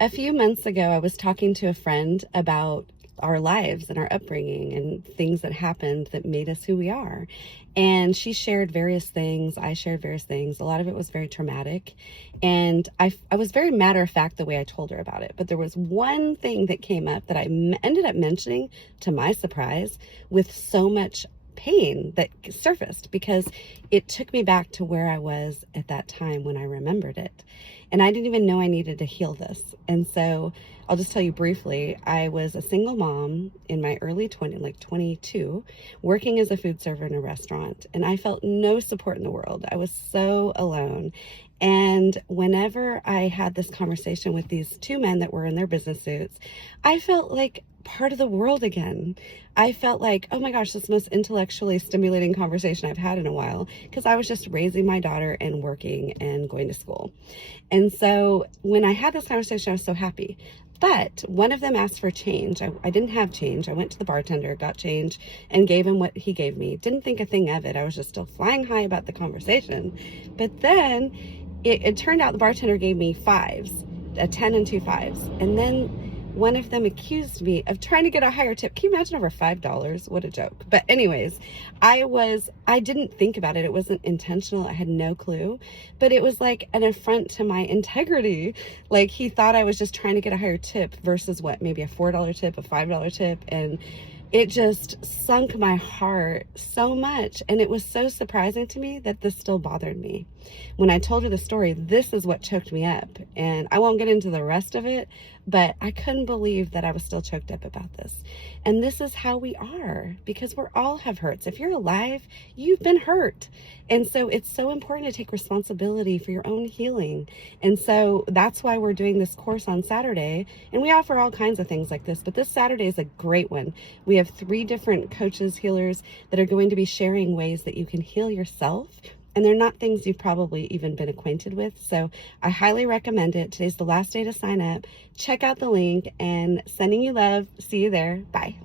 A few months ago, I was talking to a friend about our lives and our upbringing and things that happened that made us who we are. And she shared various things. I shared various things. A lot of it was very traumatic. And I was very matter of fact the way I told her about it. But there was one thing that came up that ended up mentioning, to my surprise, with so much pain that surfaced because it took me back to where I was at that time when I remembered it. And I didn't even know I needed to heal this. And so I'll just tell you briefly, I was a single mom in my early 20s, like 22, working as a food server in a restaurant. And I felt no support in the world. I was so alone. And whenever I had this conversation with these two men that were in their business suits, I felt like part of the world again. I felt like, oh my gosh, this is the most intellectually stimulating conversation I've had in a while, because I was just raising my daughter and working and going to school. And so when I had this conversation, I was so happy. But one of them asked for change. I didn't have change. I went to the bartender, got change, and gave him what he gave me. Didn't think a thing of it. I was just still flying high about the conversation. But then it turned out the bartender gave me fives, a 10 and two fives. And then one of them accused me of trying to get a higher tip. Can you imagine, over $5? What a joke. But anyways, I didn't think about it. It wasn't intentional. I had no clue, but it was like an affront to my integrity. Like, he thought I was just trying to get a higher tip versus what, maybe a $4 tip, a $5 tip. And it just sunk my heart so much. And it was so surprising to me that this still bothered me. When I told her the story, this is what choked me up. And I won't get into the rest of it, but I couldn't believe that I was still choked up about this. And this is how we are, because we all have hurts. If you're alive, you've been hurt. And so it's so important to take responsibility for your own healing. And so that's why we're doing this course on Saturday. And we offer all kinds of things like this, but this Saturday is a great one. We have 3 different coaches, healers, that are going to be sharing ways that you can heal yourself. And they're not things you've probably even been acquainted with. So I highly recommend it. Today's the last day to sign up. Check out the link, and sending you love. See you there. Bye.